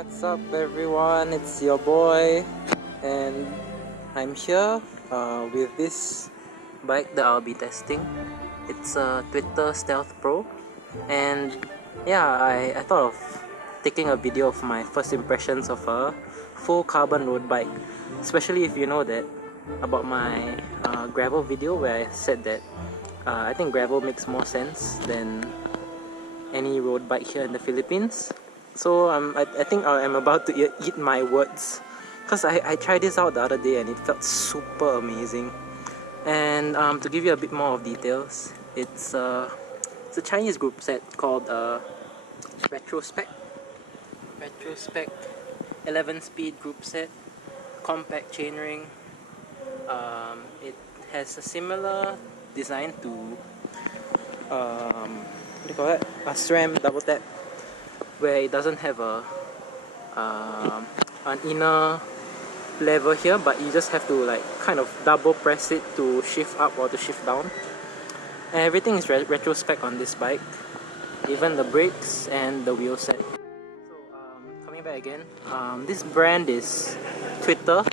What's up everyone, it's your boy and I'm here with this bike that I'll be testing. It's a Twitter Stealth Pro, and yeah, I thought of taking a video of my first impressions of a full carbon road bike, especially if you know that about my gravel video where I said that I think gravel makes more sense than any road bike here in the Philippines. So I think I'm about to eat my words, because I tried this out the other day and it felt super amazing. And to give you a bit more of details, it's a Chinese group set called Retrospec 11-speed group set, compact chainring. It has a similar design to what do you call it? A SRAM double tap, where it doesn't have an inner lever here, but you just have to like kind of double press it to shift up or to shift down. And everything is retrospec on this bike, even the brakes and the wheel set. So coming back again, this brand is Twitter.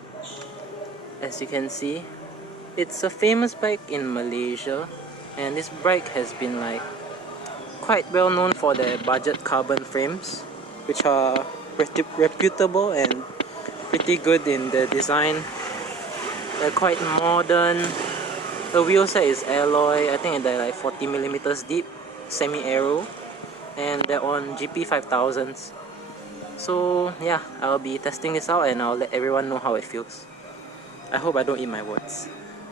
As you can see, it's a famous bike in Malaysia, and this bike has been like quite well known for their budget carbon frames, which are reputable and pretty good in the design. They're quite modern. The wheel set is alloy, I think they're like 40mm deep, semi-aero, and they're on GP 5000s. So yeah, I'll be testing this out and I'll let everyone know how it feels. I hope I don't eat my words.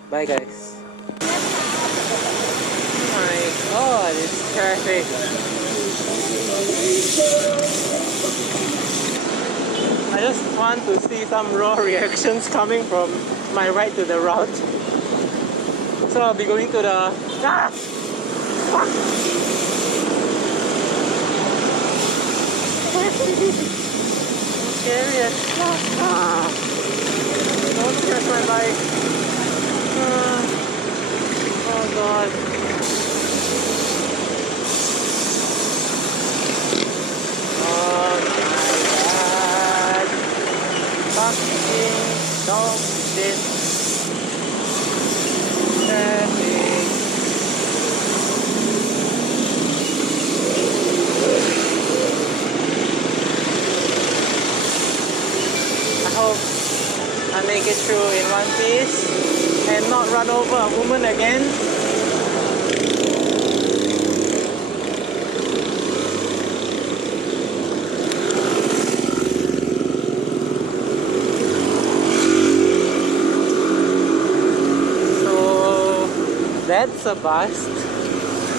Bye guys. Oh my god, it's traffic. I just want to see some raw reactions coming from my ride to the route. So I'll be going to the... Fuck! Scary as fuck. Don't crash my bike. Oh god. Oh my god. Fucking dog shit. Traffic. I hope I make it through in one piece and not run over a woman again. So that's a bust.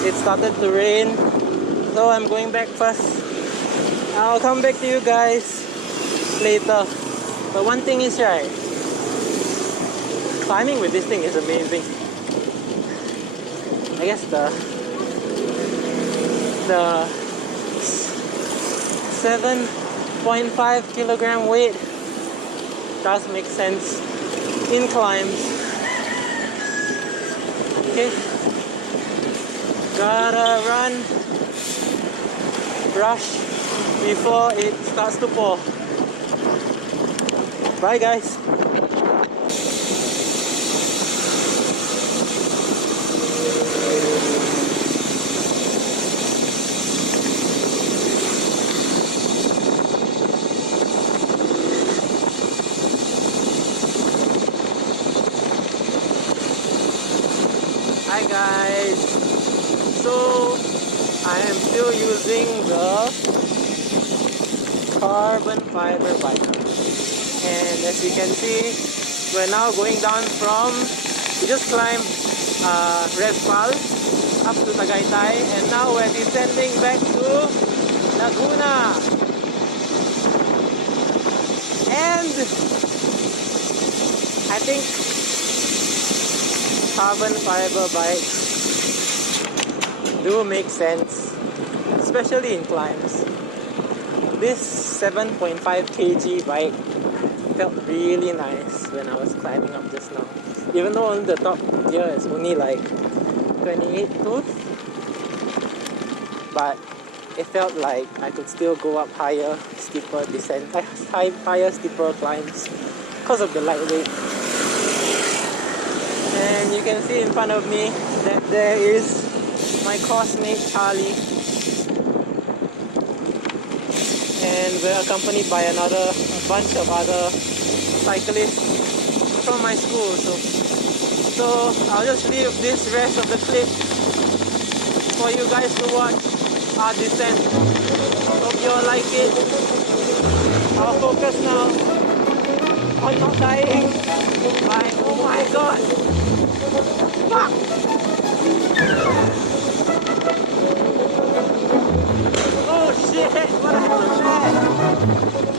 It started to rain, so I'm going back first. I'll come back to you guys later. But one thing is, right, climbing with this thing is amazing. I guess the 7.5 kilogram weight does make sense in climbs. Okay, gotta run, rush before it starts to pour. Bye guys. Hi guys. So I am still using the carbon fiber biker. And as you can see, we're now going down from, we just climbed Red Pal up to Tagaytay, and now we're descending back to Laguna. And I think carbon fiber bikes do make sense, especially in climbs. This 7.5 kg bike felt really nice when I was climbing up just now, even though on the top gear is only like 28 tooth, but it felt like I could still go up higher, steeper descent, higher, steeper climbs because of the lightweight. And you can see in front of me that there is my coursemate Charlie, and we're accompanied by a bunch of other cyclists from my school. So I'll just leave this rest of the clip for you guys to watch our descent. Hope you all like it. I'll focus now on not dying. Oh my god! Fuck! Oh shit! What happened there?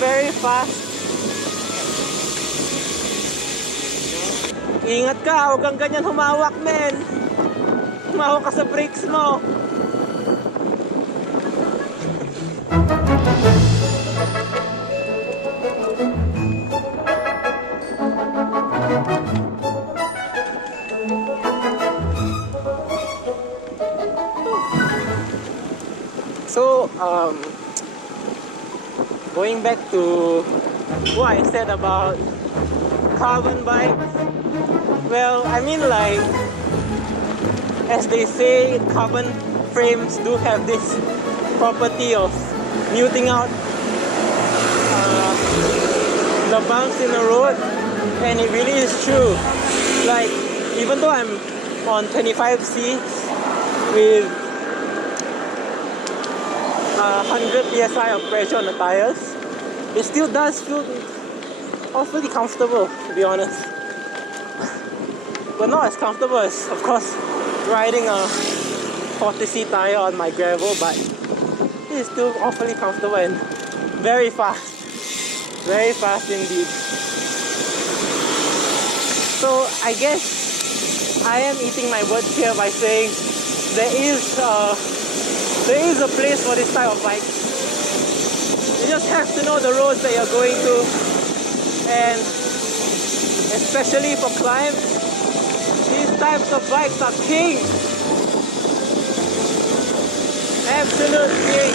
Very fast. Ingat ka, huwag kang ganyan humawak, men. Humawak ka sa brakes mo. So, going back to what I said about carbon bikes, well, I mean, like, as they say, carbon frames do have this property of muting out the bumps in the road, and it really is true. Like, even though I'm on 25C with 100 psi of pressure on the tires, it still does feel awfully comfortable, to be honest. But not as comfortable as, of course, riding a 40C tire on my gravel, but it is still awfully comfortable and very fast indeed. So I guess I am eating my words here by saying there is a place for this type of bike. You just have to know the roads that you're going to, and especially for climbs, these types of bikes are king. Absolute king.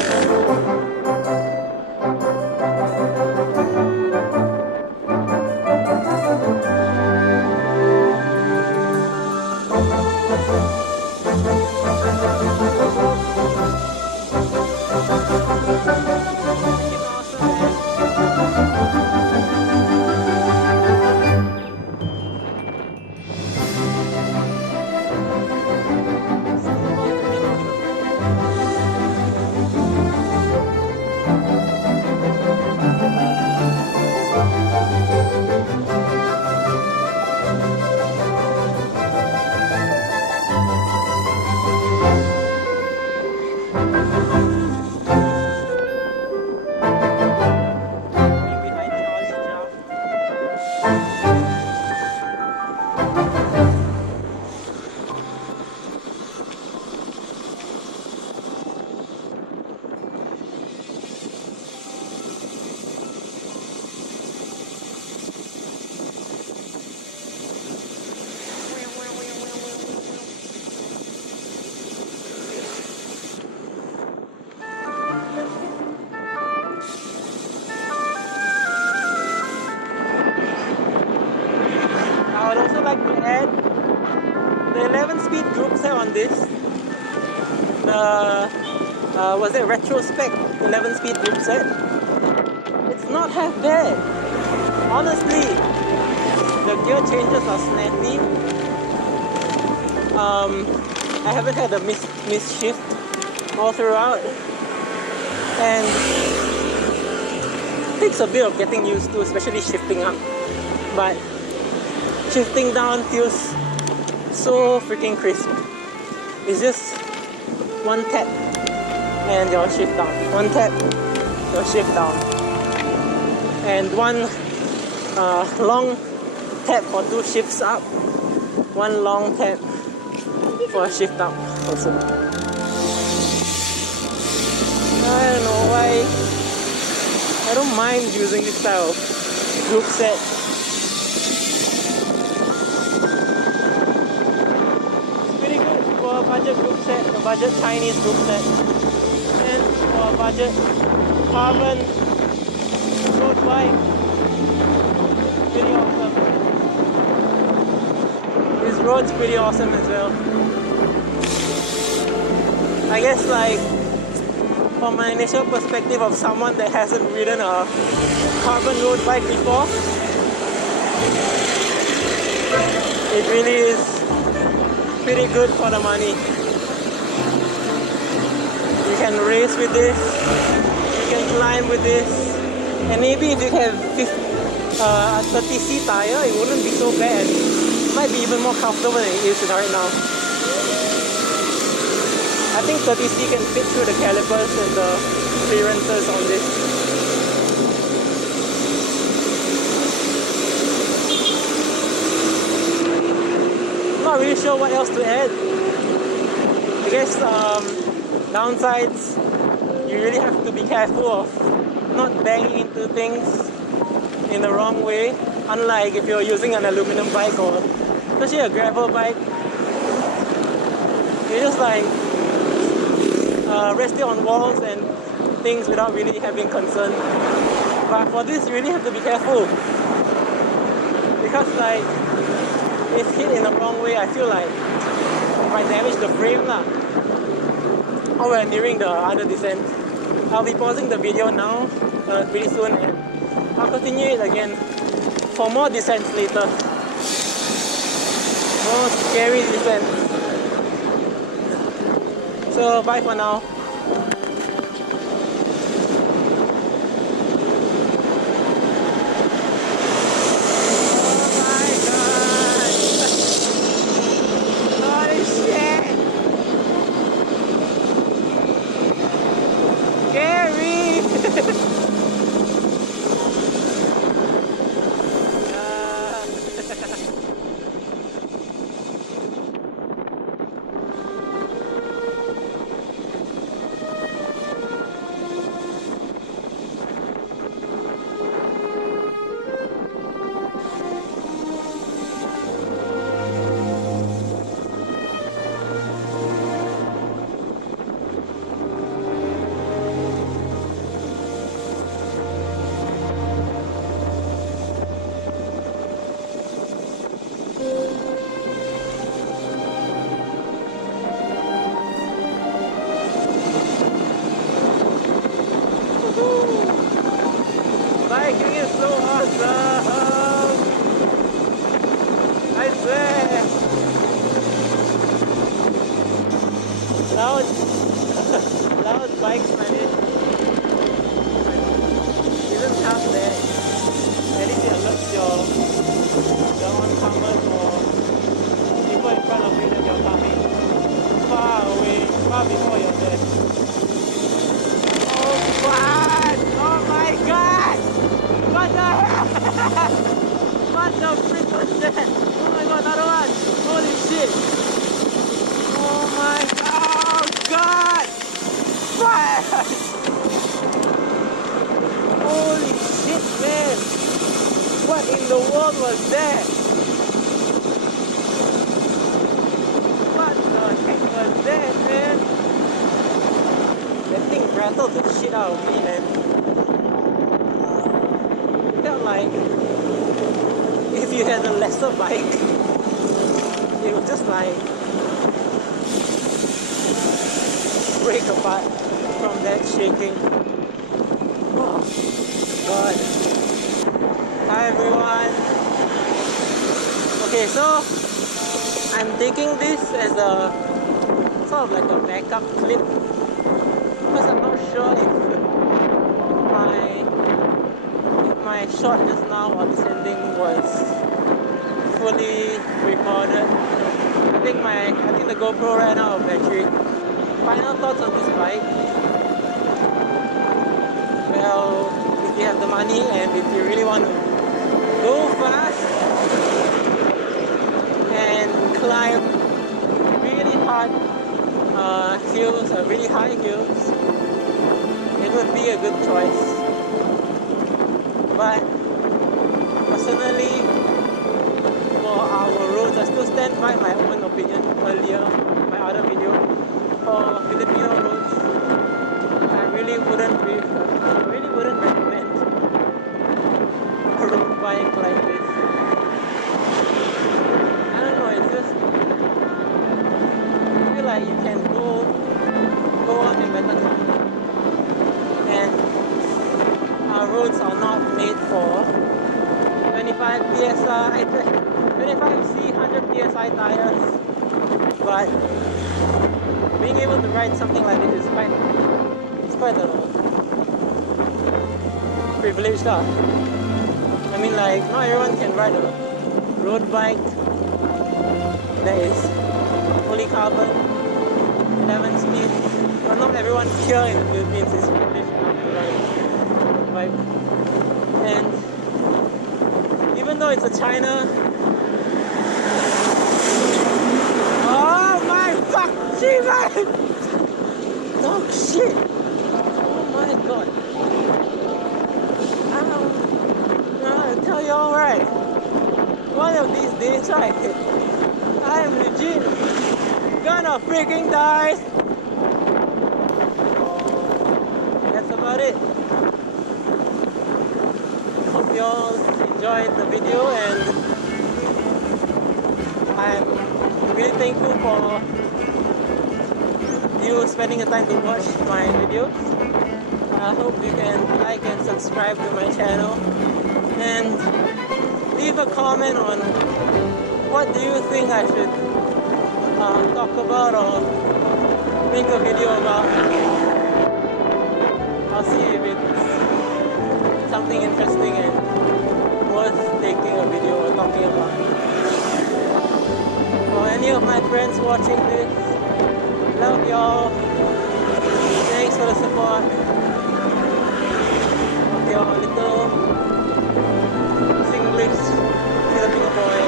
I would also like to add the 11-speed group set on this. The was it retrospect 11-speed group set? It's not half bad. Honestly, the gear changes are snappy. I haven't had a miss shift all throughout, and it takes a bit of getting used to, especially shifting up. But shifting down feels so freaking crisp. It's just one tap and you'll shift down. One tap, you'll shift down. And one long tap for 2 shifts up. One long tap for a shift up also. I don't know why. I don't mind using this style of group set. It's pretty good for a budget group set, a budget Chinese group set. And for a budget carbon road bike. Pretty awesome. This road's pretty awesome as well. I guess like from an initial perspective of someone that hasn't ridden a carbon road bike before, it really is pretty good for the money. You can race with this, you can climb with this, and maybe if you have a 30C tire, it wouldn't be so bad. It might be even more comfortable than it is right now. I think 30C can fit through the calipers and the clearances on this. Not really sure what else to add. I guess downsides, you really have to be careful of not banging into things in the wrong way. Unlike if you're using an aluminum bike or especially a gravel bike, you just like rest it on walls and things without really having concern. But for this, you really have to be careful because like if hit in the wrong way, I feel like it might damage the frame lah. Or we're nearing the other descent. I'll be pausing the video now pretty soon, and I'll continue it again for more descents later. More scary descents. So bye for now. Biking is so awesome! I swear! Loud bikes, man. Even half that. At least it alerts the oncomers or people in front of you that you're coming far away, far before you're there. Oh God! Oh my God! What the hell? What the frick was that? Oh my God, another one! Holy shit! Oh my God! Oh God! What? Holy shit, man! What in the world was that? What the heck was that, man? That thing rattled the shit out of me, man. Felt like if you had a lesser bike, it was just like break apart from that shaking. Oh God. Hi everyone. Okay, so I'm taking this as a sort of like a backup clip because I'm not sure if my shot just now while descending was fully recorded. I think the GoPro ran out of battery. Final thoughts on this bike. Well, if you have the money and if you really want to go fast and climb really hard hills or really high hills, it would be a good choice. But personally, for our roads, I still stand by my own opinion earlier, my other video. For Filipino roads, I really wouldn't recommend a road bike like this. I don't know, it's just, I feel like you can go on in better company. And our roads are not made for 25 psi, 25C, 100 psi tires. But being able to ride something like this is quite a privilege lah. I mean, like, not everyone can ride a road bike that is fully carbon, 11 speed. But not everyone here in the Philippines is privileged enough to ride a road bike. And even though it's a China, oh my fuck, Jesus! Dog shit! Oh my god! I'll tell you alright. One of these days, right? I am legit gonna freaking die. That's about it. Hope you all enjoyed the video, and I'm really thankful for you spending the time to watch my videos. I hope you can like and subscribe to my channel and leave a comment on what do you think I should talk about or make a video about. I'll see if it's something interesting and worth taking a video or talking about. For any of my friends watching this, love y'all. Thanks for the support of your little Singlish Filipino boy.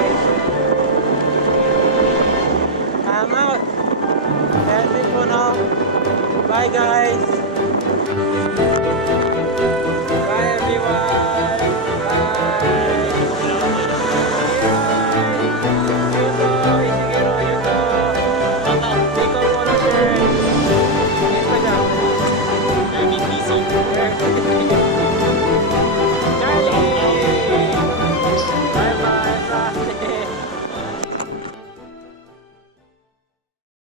I'm out. That's it for now. Bye guys.